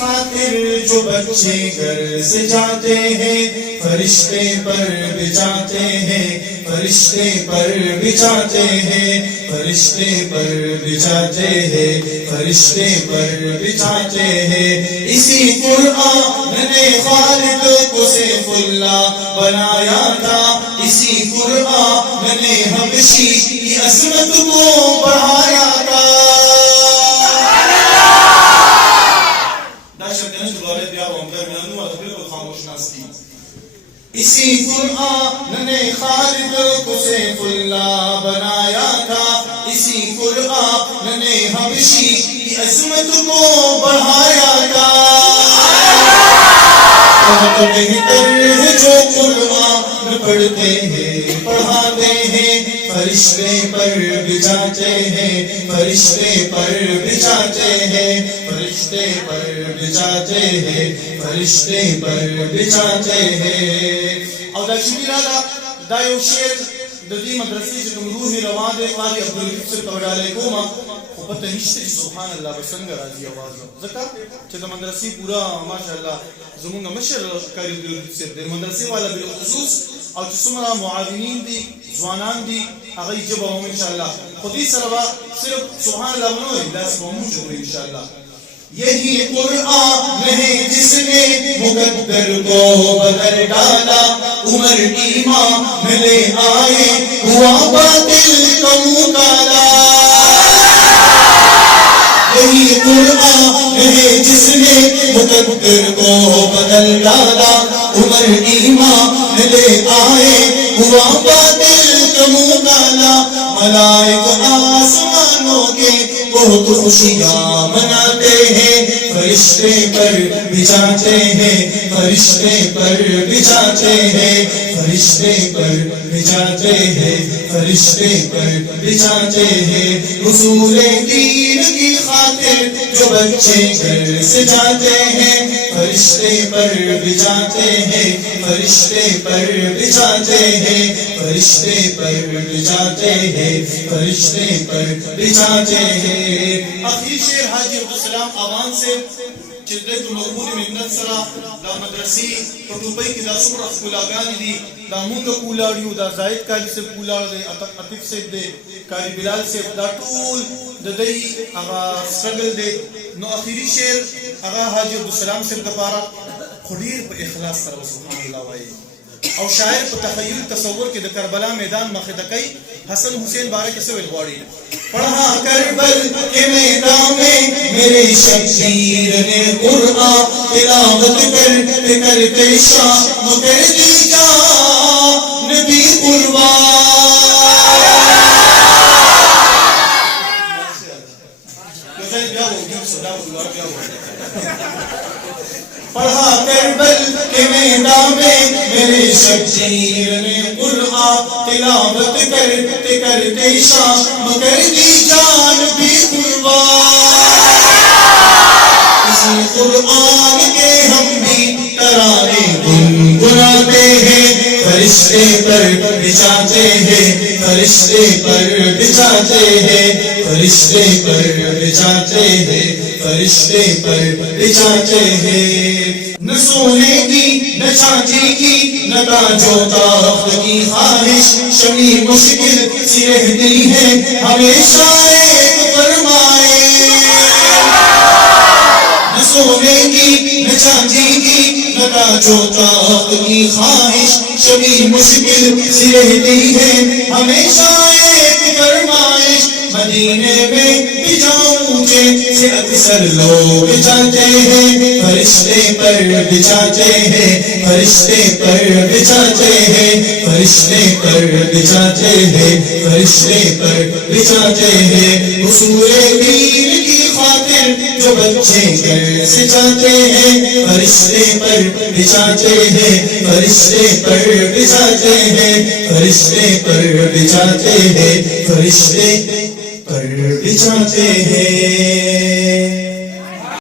خاطر جو بچے گھر سے جاتے ہیں فرشتے پر بچھاتے ہیں فرشتے پر بچھاتے ہیں فرشتے پر بچھاتے ہیں فرشتے پر بچھاتے ہیں اسی قرآن نے خالد کو سیف اللہ بنایا تھا اسی قرآن نے حبشی کی عظمت کو بڑھایا تھا اسی قرآن نے خالد کو سیف اللہ بنایا تھا اسی قرآن نے حبشی کی عظمت کو بڑھایا تھا بہت بہتر ہے جو قرآن پڑھتے ہیں پڑھاتے ہیں فرشتے پر بچھاتے ہیں فرشتے پر بچھاتے ہیں فرشتے پر بچھاتے ہیں فرشتے پر بچھاتے ہیں او دا شمیرالا دا یو شیر دا دی مدرسی سے کم روحی روان دے قاری عبدالکف سے توڑالے کوما خو پتہ نشتے سبحان اللہ بسنگ راضی آواز ذکر چھے دا مدرسی پورا ماشاءاللہ زمونگا مشر قاری عبدالکف سے دے مدرسی والا بالخصوص او چھے سمرا معاونین دی زوانان دی اغیی جب ہوں انشاءاللہ خودی سربا صرف سبحان اللہ منوئے لاس مومن شکر انشاءاللہ یہی قرآن ہے جس نے مقدر کو بدل ڈالا عمر ایمان میں لے آئے ہوا باطل کا منہ کالا یہی قرآن ہے جس نے مقدر کو بدل ڈالا عمر ایمان میں لے آئے ہوا باطل کا منہ کالا ملائک آسمانوں کے بہت خوشیاں مناتے ہیں فرشتے پر بچھاتے ہیں فرشتے پر بچھاتے ہیں فرشتے پر بچھاتے ہیں فرشتے پر بچھاتے ہیں حصول دین کی خاطر جو بچے گھر سے جاتے ہیں فرشتے پر بچھاتے ہیں فرشتے پر بچھاتے ہیں فرشتے پر بچھاتے ہیں فرشتے پر بچھاتے ہیں اخیر شیر حاجی عبدالسلام آوان سے چلدت مقبول منت سرا دا مدرسی پتوبئی کی دا سمر اخبولاگانی دی دا مونگا کولاریو دا زائد کاری سے کولار دے عطف سے دے کاری بلال سے دا طول دا دی اغا سرگل دے نو اخیری شیر اغا حاجی عبدالسلام سے دپارا خدیر پا اخلاص سر سبحان اللہ وائی او شاعر پا تخیل تصور کے دا کربلا میدان مخدقی حسن حسین بارے کسے والغواری پڑھا کربل کے میدان میں میرے شبیر نے قرآن تلاوت کرتے کرتے شام کر دی جان نبی قربان پڑھا کربل کے میدان میں میرے شبیر نے قرآن تلاوت کرتے کرتے شام کر دی جان بھی قربان اسی قرآن کے ہم بھی ترانے گنگناتے ہیں فرشتے پر بچھاتے ہیں فرشتے پر بچھاتے ہیں فرشتے پر بچھاتے ہیں فرشتے پر بچھاتے ہیں نہ سونے کی نہ چاندی کی نہ تاج و تخت کی خواہش شمی مشکل سی رہتی ہے ہمیشہ ایک فرمائے نہ سونے کی نہ چاندی کی نہ تاج و تخت کی خواہش شمی مشکل سی رہتی ہے ہمیشہ ایک فرمائش مدینے میں بھی جاؤں سے اکثر لوگ جاتے ہیں فرشتے پر بچھاتے ہیں فرشتے پر بچھاتے ہیں فرشتے پر بچھاتے ہیں فرشتے پر بچھاتے ہیں حصول دین کی خاطر جو بچے گھر سے جاتے ہیں فرشتے پر بچھاتے ہیں فرشتے پر بچھاتے ہیں فرشتے پر بچھاتے ہیں فرشتے پر بچھاتے ہیں